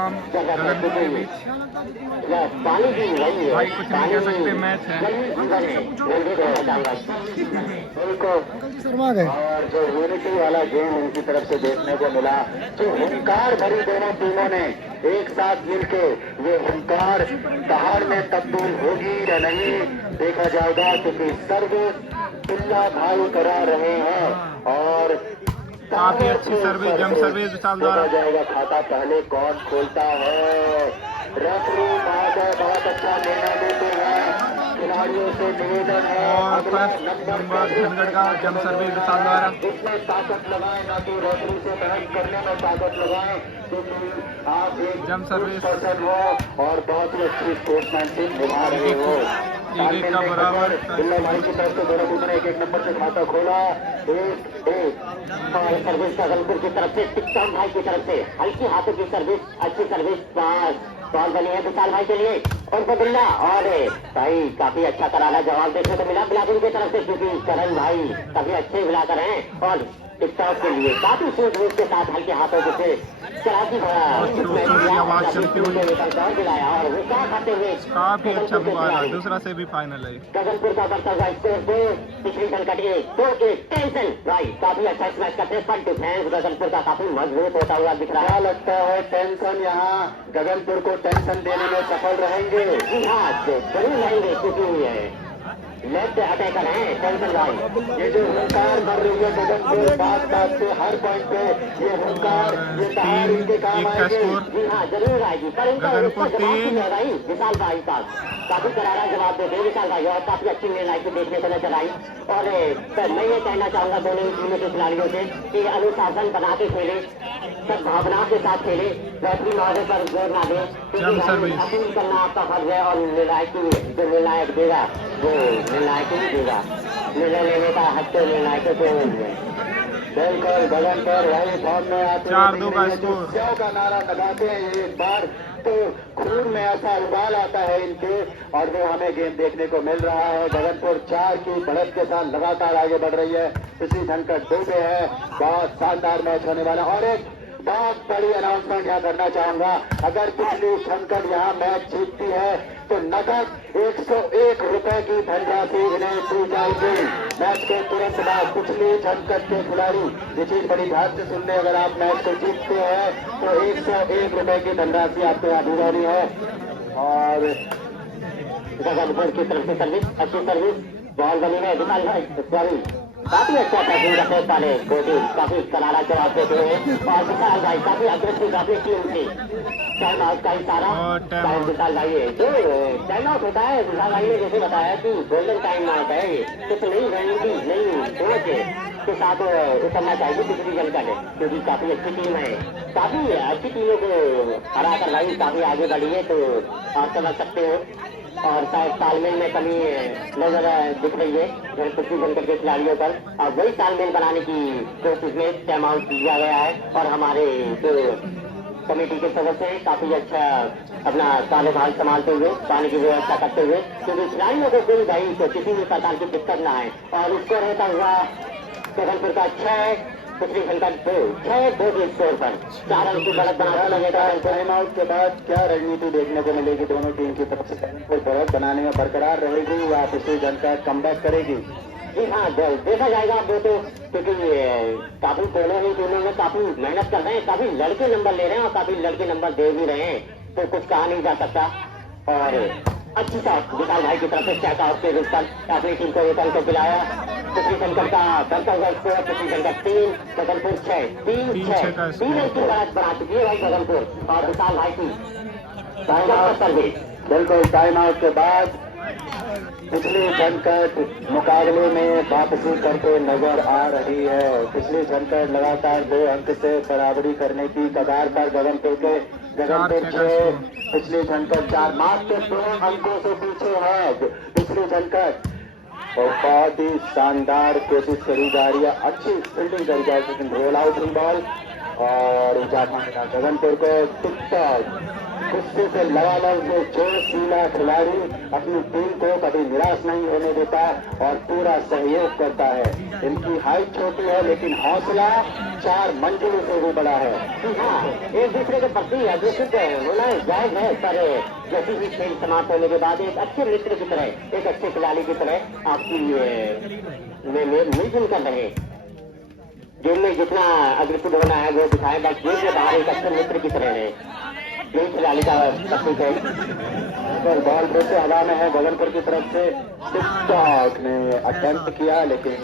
शाम गगनपुर के बीच। भाई कुछ नहीं कह सकते, मैच है। शर्मा गए और जो यूनिटी वाला गेम उनकी तरफ से देखने को मिला, जो हुंकार भरी दोनों टीमों ने एक साथ मिलके, ये हुंकार पहाड़ में तब्दील होगी या नहीं देखा जाएगा, क्योंकि सर्विस बिल्ला भाई करा रहे हैं और काफी अच्छी सर्विस, जंप सर्विस देखा जाएगा खाता पहले कौन खोलता है। रेफरी महोदय बहुत अच्छा निर्णय देते हैं, खिलाड़ियों से निवेदन है और फर्स्ट नंबर धनगढ़ का जंप सर्विस विशाल द्वारा। इसमें ताकत लगाएं, ना कि रेफरी से बहस करने में ताकत लगाएं, क्योंकि आप एक जंप सर्विस पर्सन हो और बहुत ही अच्छी स्पोर्ट्समैनशिप निभा रहे हो। एक का बराबर। बिल्ला भाई की तरफ से दोनों टीमों ने एक नंबर से खाता खोला, 1-1 और सर्विस गगनपुर की तरफ से, टिकटॉक भाई की तरफ से हल्की हाथों की सर्विस, अच्छी सर्विस, पास बॉल बनी है विशाल भाई के लिए और बिल्ला, और भाई काफी अच्छा करारा जवाब देखने को मिला ब्लाकिंग की तरफ से, क्योंकि करण भाई काफी अच्छे ब्लाकर हैं और टिकटॉक के लिए काफी सूझबूझ के साथ हल्के हाथों से चलाती आवाज चलती हुई दिलाया और वो क्या खाते हुए काफी अच्छा मुकाबला, दूसरा से भी फाइनल है। गगनपुर का बढ़ता हुआ स्कोर 2, पिछली संकट 2-1 टेंशन भाई काफी अच्छा इस मैच करते हैं, पर डिफेंस गगनपुर का काफी मजबूत होता हुआ दिख रहा है। क्या लगता है टेंशन यहाँ गगनपुर को टेंशन देने में सफल रहेंगे? जी हाँ जरूर रहेंगे, क्योंकि लेफ्ट अटैकर है टेंशन भाई। ये जो हुंकार कर रही है गगनपुर बात बात पे हर पॉइंट पे, ये हुंकार ये दहाड़ इनके काम आएगी। जी हाँ जरूर आएगी, पर इनका भाई विशाल भाई का काफी करारा जवाब देते हैं विशाल भाई और काफी अच्छी निर्णय देखने को नजर आई। और मैं ये कहना चाहूंगा दोनों ही टीमों के खिलाड़ियों से कि अनुशासन बना के खेले, सब भावनाओं के साथ खेले, रेफरी महोदय पर जोर ना दे, अपील करना आपका फर्ज है और निर्णायक जो निर्णायक देगा वो निर्णायक ही देगा, निर्णय लेने का हक तो निर्णायकों को बिल्कुल गगनपुर वही फॉर्म में आते हैं, का नारा लगाते हैं एक बार तो खून में ऐसा उबाल आता है इनके, और वो हमें गेम देखने को मिल रहा है। गगनपुर 4 की बढ़त के साथ लगातार आगे बढ़ रही है, इसी संकट 2 पे है, बहुत शानदार मैच होने वाला। और एक बहुत बड़ी अनाउंसमेंट यहाँ करना चाहूंगा, अगर पिछली संकट यहाँ मैच जीतती है तो नकद 101 रुपए की धनराशि इन्हें दी जाएगी। मैच के तुरंत बाद पिछली संकट के खिलाड़ी ये चीज बड़ी ध्यान से सुनने, अगर आप मैच को जीतते हैं तो 101 रुपए की धनराशि आपको यहाँ दी जानी है। और गगनपुर की तरफ से सर्विस, अच्छी सर्विस, बॉल बनी है विशाल भाई काफी अच्छा था वाले गोटी, काफी करारा जवाब देते हुए और विशाल भाई काफी अग्रेसिव, काफी टीम थी। टाइम आउट का इशारा विशाल भाई है, जो टाइम आउट होता है विशाल भाई ने जैसे बताया कि गोल्डन टाइम आउट है, कुछ नई रणनीति नई सोच के साथ उतरना चाहिए पिछली जनता ने, क्योंकि काफी अच्छी टीम है, काफी अच्छी टीमों को हरा कर भाई काफी आगे बढ़ी है, तो आप समझ सकते हो। और शायद तालमेल में कमी नजर दिख रही है पिछली संकट के खिलाड़ियों पर, और वही तालमेल बनाने की कोशिश में टाइम आउट किया गया है। और हमारे जो कमेटी के सदस्य हैं काफी अच्छा अपना कार्यभार संभालते हुए, पानी की व्यवस्था करते हुए, क्योंकि खिलाड़ियों को कोई भाई को किसी भी प्रकार की दिक्कत ना है। और उसको रहता हुआ गगनपुर का 6 पिछली संकट 2 के स्कोर पर 4 अंक की बढ़त बनाना लगेगा। टाइम आउट के बाद क्या रणनीति देखने को मिलेगी दोनों टीम की तरफ से? गगनपुर बढ़त बनाने में बरकरार रहेगी या पिछली जनता कमबैक करेगी? जी हाँ देखा जाएगा वो तो, क्योंकि काफी दोनों ही टीमों में काफी मेहनत कर रहे हैं, काफी लड़के नंबर ले रहे हैं और काफी लड़के नंबर दे भी रहे हैं, तो कुछ कहा नहीं जा सकता। और अच्छी शॉट विशाल भाई की तरफ से चेक आउट के रूप पर अपनी टीम को 1 अंक दिलाया। पिछली संकट का बढ़ता हुआ स्कोर, पिछली संकट 3 गगनपुर 6 3 अंक की बढ़त बना चुकी है भाई गगनपुर और विशाल भाई की टाइम आउट पर भी। बिल्कुल टाइम आउट के बाद पिछली संकट मुकाबले में वापसी करके नजर आ रही है। पिछली संकट लगातार 2 अंक से बराबरी करने की कगार पर गगनपुर 6, पिछली संकट 4, मात्र 2 अंकों से पीछे है पिछली संकट। और बहुत ही शानदार कोशिश करी जा रही है, अच्छी फील्डिंग करी जा रही है, लेकिन रोल आउट हुई बॉल और गगनपुर को टिकटॉक गुस्से से लबालब वो जोशीला खिलाड़ी अपनी टीम को कभी निराश नहीं होने देता और पूरा सहयोग करता है। इनकी हाइट छोटी है लेकिन हौसला 4 मंजिलों से भी बड़ा है। हाँ, एक दूसरे के प्रति अग्रेसिव होना जायज है, पर जैसे ही खेल समाप्त होने के बाद एक अच्छे मित्र की तरह, एक अच्छे खिलाड़ी की तरह आपकी मिलजुल कर रहे। गेम में जितना अग्रेसिव होना है वो दिखाए, बस गेम के बाहर एक अच्छे मित्र की तरह है। यही खिलाड़ी का प्रतीक है। बॉल फिर से हवा में है गगनपुर की तरफ से। टिकटॉक ने अटेम्प्ट किया लेकिन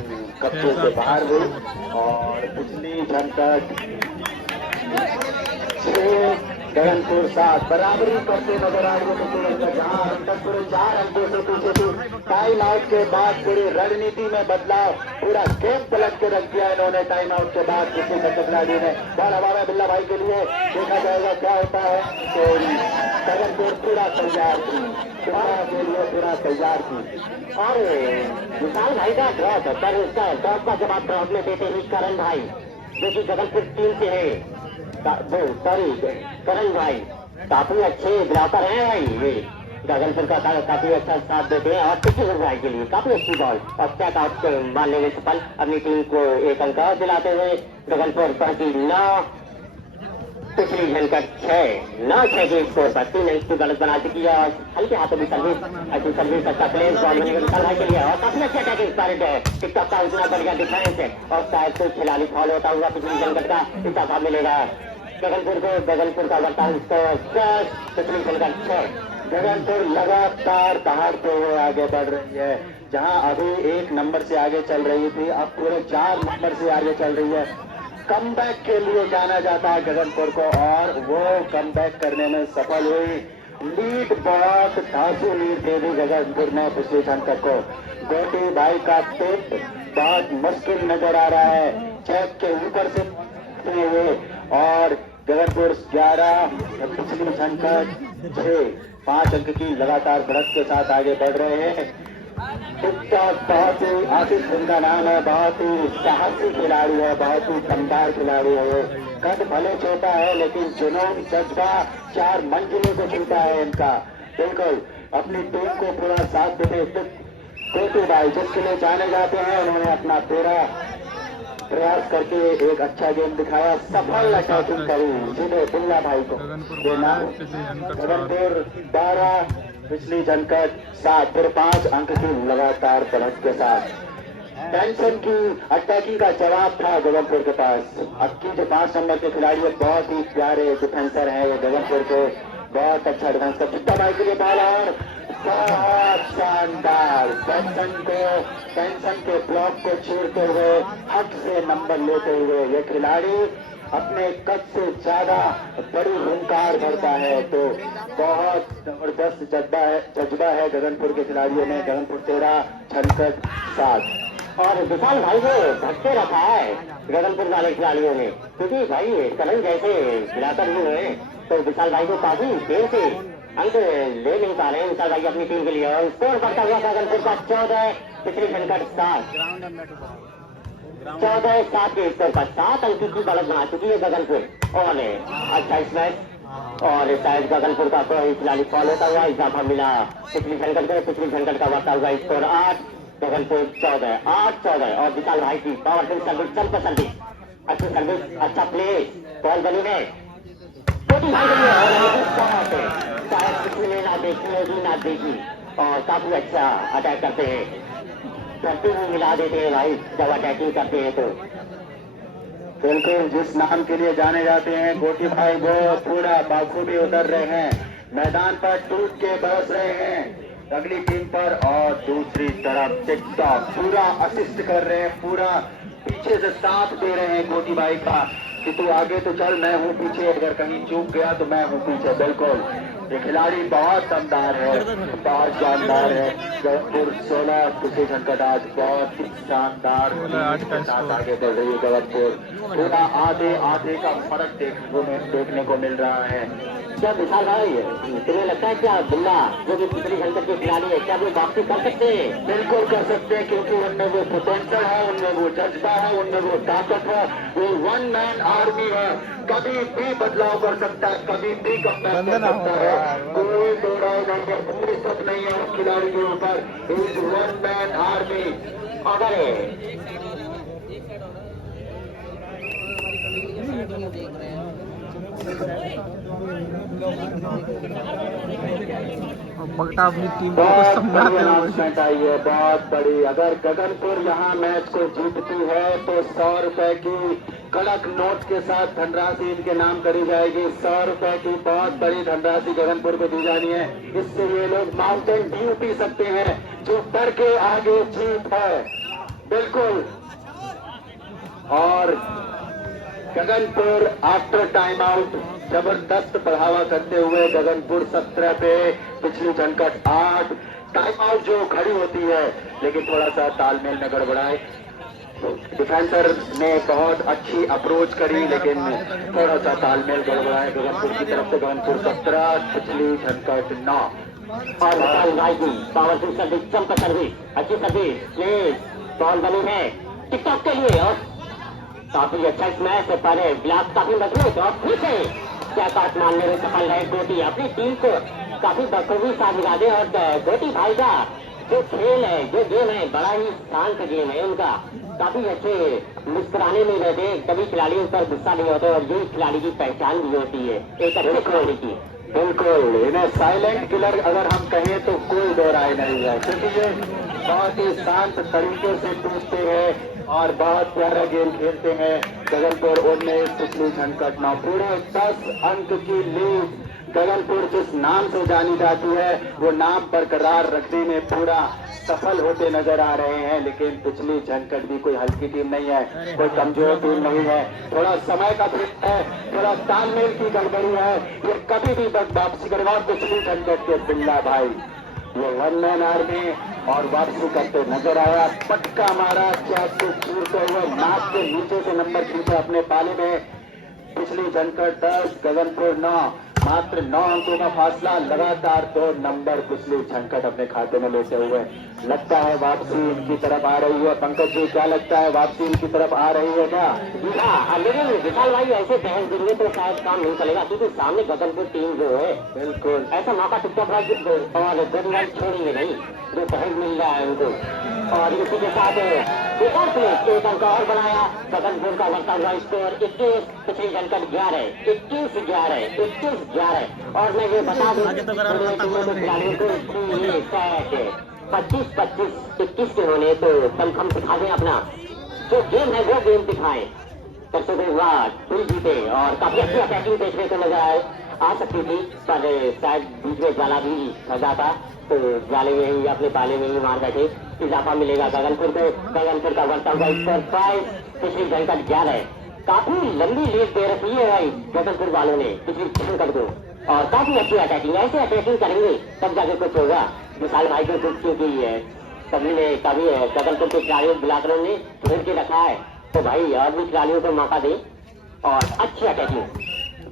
कब्जे से बाहर हुई और पिछली झंझट गगनपुर 7 बराबरी करते नजर आ रही है। जहां अंतपुर 4 अंकों से पीछे थी। टाइम आउट के बाद पूरी रणनीति में बदलाव, पूरा गेम पलट के रख दिया इन्होंने। टाइम आउट के बाद किसी खिलाड़ी ने बॉल हवा में बिल्ला भाई के लिए देखा जाएगा क्या होता है। तो गगनपुर पूरा तैयार थी, के लिए पूरा तैयार थी और विशाल भाई का ड्रॉप है, पर उसका ड्रॉप का जवाब ड्रॉप में देते ही करण भाई जो कि गगनपुर टीम से है, सॉरी करण भाई काफी अच्छे ग्राफर हैं भाई। ये गगनपुर का काफी अच्छा साथ देते हैं और पिछले भाई के लिए काफी अच्छी बॉल और चेक आउट मारने में सफल अपनी टीम को 1 अंक दिलाते हुए गगनपुर पहुंची 9, पिछली झनकट 6 के स्कोर पर 3 अंक की गलत बना चुकी है। और हल्के हाथों की सर्विस अच्छा प्लेस बॉल बनेगा विशाल भाई के लिए और काफी अच्छा अटैकिंग स्पिरिट है। टिकटॉक का उतना बढ़िया डिफेंस है और शायद कोई खिलाड़ी फॉल होता हुआ पिछली झनकट का इस्तीफा मिलेगा गगनपुर का वर्ताव पिछली झनकट 6। गगनपुर लगातार दहाड़ते हुए आगे बढ़ रही है। जहां अभी 1 नंबर से आगे चल रही थी, अब पूरे 4 नंबर से आगे चल रही है। कमबैक के लिए जाना जाता है गगनपुर को और वो कमबैक करने में सफल हुई। लीड बहुत धांसू लीड दे दी गगनपुर ने पिछली झनकट को। गोटी भाई का टिप बहुत मुश्किल नजर आ रहा है, चेक के ऊपर से हुए और गगनपुर 11, पिछली झनकट 6, 5 अंक की लगातार बढ़त के साथ आगे बढ़ रहे हैं। टिकटॉक बहुत ही आशीष उनका नाम है, बहुत ही साहसी खिलाड़ी है, बहुत ही दमदार खिलाड़ी है। कद भले छोटा है लेकिन जुनून जज्बा 4 मंजिलों को छूता है इनका। बिल्कुल अपनी टीम को पूरा साथ देते गोटू भाई जिसके लिए जाने जाते हैं, उन्होंने अपना पूरा प्रयास करके एक अच्छा गेम दिखाया, सफल अटैकिंग करी जिन्हें बिल्ला भाई को देना। गगनपुर 12, पिछली झनकट 7, फिर 5 अंक की लगातार बढ़त के साथ। टेंशन की अटैकिंग का जवाब था गगनपुर के पास। अब की जो 5 नंबर के खिलाड़ी बहुत ही प्यारे डिफेंसर हैं, ये गगनपुर के बहुत अच्छा डिफेंस कर चिट्टा भाई के लिए बॉल और बहुत शानदार टेंशन के ब्लॉक को चीरते हुए हक से नंबर लेते हुए ये खिलाड़ी अपने कद से ज्यादा बड़ी हुंकार भरता है। तो बहुत जबरदस्त जज्बा है गगनपुर के खिलाड़ियों में। गगनपुर 13, झनकट 7 और विशाल भाई को धक्के रखा है गगनपुर वाले खिलाड़ियों ने, क्योंकि भाई करण जैसे खिलाकर भी हुए तो विशाल भाई को काफी देर से अंक ले नहीं पा रहे हैं विशाल भाई अपनी टीम के लिए। और स्कोर बढ़ता हुआ गगनपुर का 14, पिछली झनकट 7, 14-7 के स्कोर पर 7 अंक की बढ़त बना चुकी है गगनपुर। और अच्छा मैच और शायद गगनपुर का कोई खिलाड़ी फॉल होता हुआ इजाफा मिला पिछली झनकट का बढ़ता हुआ स्कोर 8, गगनपुर 14 और विशाल भाई की पावरफुल सर्विस, चंप सर्विस, अच्छी सर्विस, अच्छा प्ले, बॉल बनी है छोटी भाई के लिए शायद किसी ने ना देखी और काफी अच्छा अटैक करते हैं, धरती में मिला देते हैं भाई जब अटैकिंग करते हैं। तो बिल्कुल जिस नाम के लिए जाने जाते हैं गोटी भाई वो पूरा बाखूबी उतर रहे हैं, मैदान पर टूट के बरस रहे हैं अगली टीम पर। और दूसरी तरफ टिकटॉक पूरा असिस्ट कर रहे हैं, पूरा पीछे से साथ दे रहे हैं गोटी भाई का कि तू आगे तो चल, मैं हूँ पीछे, अगर कहीं चूक गया तो मैं हूँ पीछे। बिल्कुल ये खिलाड़ी बहुत दमदार है, बहुत शानदार है। गगनपुर 16, पिछली झनकट आज बहुत ही शानदार के साथ आगे बढ़ रही है गगनपुर। पूरा आधे का फर्क देखने को मिल रहा है। क्या विशाल भाई तुम्हें लगता है क्या बिल्ला जो कि पिछली झनकट के खिलाड़ी है, क्या वो वापसी कर सकते हैं? बिल्कुल कर सकते हैं, क्योंकि उनमें वो पोटेंशियल है, उनमें वो जज्बा है, उनमें वो ताकत है, वो 1 मैन आर्मी है, कभी भी बदलाव कर सकता है, कभी भी कमबैक कर सकता है, कोई दौड़ा नहीं है, कोई शक नहीं है उस खिलाड़ी के ऊपर। Is one man army. अगर बगटा अपनी टीम को बहुत बड़ी संभालते हुए अनाउंसमेंट आई है, बहुत बड़ी। अगर गगनपुर यहाँ मैच को जीतती है तो 100 रुपए की कड़क नोट के साथ धनराशि इनके नाम करी जाएगी। 100 रुपए की बहुत बड़ी धनराशि गगनपुर को दी जानी है। इससे ये लोग माउंटेन ड्यू पी सकते हैं, जो डर के आगे जीत है, बिल्कुल। और गगनपुर आफ्टर टाइम आउट जबरदस्त बढ़ावा करते हुए गगनपुर 17 पे, पिछली झनकट 8। टाइम आउट जो खड़ी होती है, लेकिन थोड़ा सा तालमेल में गड़बड़ाए। डिफेंडर ने बहुत अच्छी अप्रोच करी, लेकिन थोड़ा सा तालमेल गड़बड़ाए गगनपुर की तरफ से। गगनपुर 17, पिछली झनकट 9। और पावरफुल सर्विस, चमक सर्विस, अच्छी सर्विस, प्लेस बॉल बनी है टिकटॉक के लिए। और काफी अच्छा मैच है, पर ग्लास काफी मजबूत और खुश है। क्या काट मारने में सफल रहे गोटी, अपनी टीम को काफी बखूबी साथ मिला दे। और गोटी भाई का जो खेल है, जो गेम है, बड़ा ही शांत गेम है उनका। काफी अच्छे मुस्कुराने नहीं रहते, कभी खिलाड़ियों पर गुस्सा नहीं होता, और यही खिलाड़ी की पहचान भी होती है एक अच्छे खिलाड़ी की। बिल्कुल, इन्हें साइलेंट किलर अगर हम कहें तो कोई दो राय नहीं है, क्योंकि ये बहुत ही शांत तरीके से टूटते हैं और बहुत प्यारा गेम खेलते हैं। गगनपुर 19, पिछली झनकट 9। पूरे 10 अंक की लीड। गगनपुर जिस नाम से जानी जाती है, वो नाम बरकरार रखने में पूरा सफल होते नजर आ रहे हैं। लेकिन पिछली झनकट भी कोई हल्की टीम नहीं है, कोई कमजोर टीम नहीं है। थोड़ा समय का फिट है, थोड़ा तालमेल की गड़बड़ी है, ये कभी भी वापसी करवा। पिछली झनकट के बिल्ला भाई, ये वन मैन आर्मी और वापसी करते नजर आया। पटका मारा, चैक को चूरते हुए नाक के नीचे से नंबर खींचे अपने पाले में। पिछली झनकट 10, गगनपुर 9। मात्र 9 अंकों का फासला, लगातार 2 नंबर पिछली झनकट अपने खाते में लेते हुए। लगता है वापसी इनकी तरफ आ रही है। पंकज जी, क्या लगता है, वापसी इनकी तरफ आ रही है क्या? हाँ, लेकिन विशाल भाई ऐसे बहस देंगे तो शायद काम नहीं चलेगा, क्योंकि सामने गगनपुर टीम जो है, बिल्कुल ऐसा मौका टिकटॉक और गगनपुर छोड़ेंगे नहीं, जो सहज मिल रहा है उनको। और इसी के साथ एक और प्लेट, एक अंक और बनाया गगनपुर का बढ़ता हुआ स्कोर 21, पिछली झनकट 11, 21-11, 21-11। और मैं ये बता दूं खिलाड़ियों को 25-25-21 के होने तो कम दिखा दें अपना जो गेम है, वो गेम दिखाएं। दर्शकों के बाद फुल जीते और काफी अच्छी अटैकिंग देखने को नजर आ सकती थी, पर शायद बीच में जाला भी फंसा था, तो जाले में ही अपने पाले में ही मार बैठे। इजाफा मिलेगा गगनपुर को। गगनपुर का बढ़ता हुआ स्कोर 5, पिछली झनकट 11। काफी लंबी लीड दे रखी है भाई गगनपुर वालों ने पिछली झनकट को, और काफी अच्छी अटैकिंग। ऐसे अटैकिंग करेंगे तब जाके कुछ होगा। विशाल भाई को कुछ क्योंकि है, सभी ने कभी गगनपुर के खिलाड़ियों बिलाकरों ने घेर के रखा है, तो भाई और भी खिलाड़ियों को मौका दे और अच्छी अटैकिंग।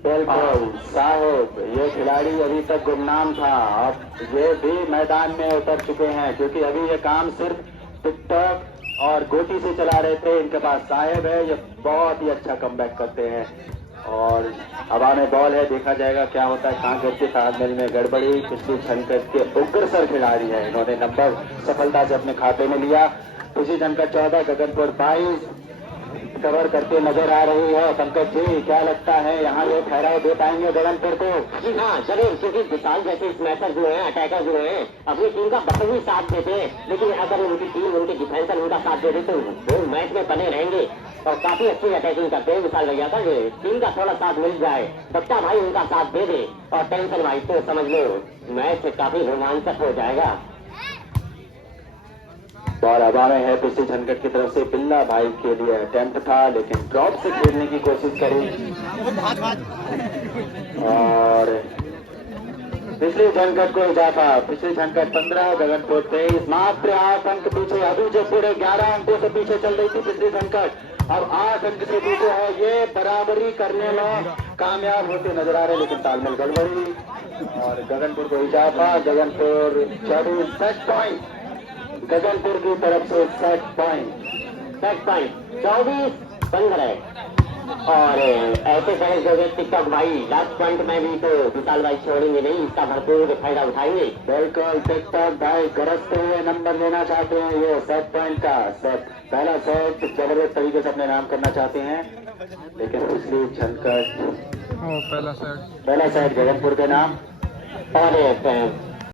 बिल्कुल साहब, ये खिलाड़ी अभी तक गुमनाम था, अब ये भी मैदान में उतर चुके हैं, क्योंकि अभी ये काम सिर्फ टिकटॉक और गोटी से चला रहे थे। इनके पास साहेब है, ये बहुत ही अच्छा कमबैक करते हैं। और हवा में बॉल है, देखा जाएगा क्या होता है। कांकेर के तालमेल में गड़बड़ी। पिछली झनकट के उग्रसर खिलाड़ी है, इन्होंने नंबर सफलता से अपने खाते में लिया। पिछली झनकट 14, गगनपुर 22 कवर करते नजर आ रही है। पंकज जी, क्या लगता है यहाँ ये ठहराव दे पाएंगे गगनपुर को? जी हाँ, जरूर, क्योंकि विशाल जैसे स्मैशर जो है, अटैकर जो है, अपनी टीम का बखूबी साथ देते हैं। लेकिन अगर उनकी टीम, उनके डिफेंसर उनका साथ दे दे तो वो मैच में बने रहेंगे और काफी अच्छी अटैकिंग करते हैं विशाल भैया का। टीम का थोड़ा साथ मिल जाए, बच्चा भाई उनका साथ दे दे और टेंशन भाई, तो समझ लो मैच काफी रोमांचक हो जाएगा। बॉल हवा में है पिछली झनकट की तरफ से। बिल्ला भाई के लिए अटेम्प्ट था, लेकिन ड्रॉप से खेलने की कोशिश करी। और पिछली झनकट को इजाफा। पिछली झनकट 15, गगनपुर 23। मात्र 8 अंक पीछे। अभी जो पूरे 11 अंकों से पीछे चल रही थी पिछली झनकट, अब 8 अंक से पीछे है। ये बराबरी करने में कामयाब होते नजर आ रहे, लेकिन तालमेल गड़बड़ी और गगनपुर को इजाफा। गगनपुर 24 सेट पॉइंट, गगनपुर की तरफ से सेट पॉइंट 24-15। और ऐसे गणेश जो टिकटॉक भाई लास्ट पॉइंट में भी तो विशाल भाई छोड़ेंगे नहीं, इसका भरपूर फायदा उठाएंगे। बिल्कुल टिकटॉक भाई गरजते हुए नंबर लेना चाहते हैं ये सेट पॉइंट का सेट, पहला सेट जबरदस्त तरीके से अपने नाम करना चाहते हैं, लेकिन पिछली छनकट पहला सेट गगनपुर के नाम। और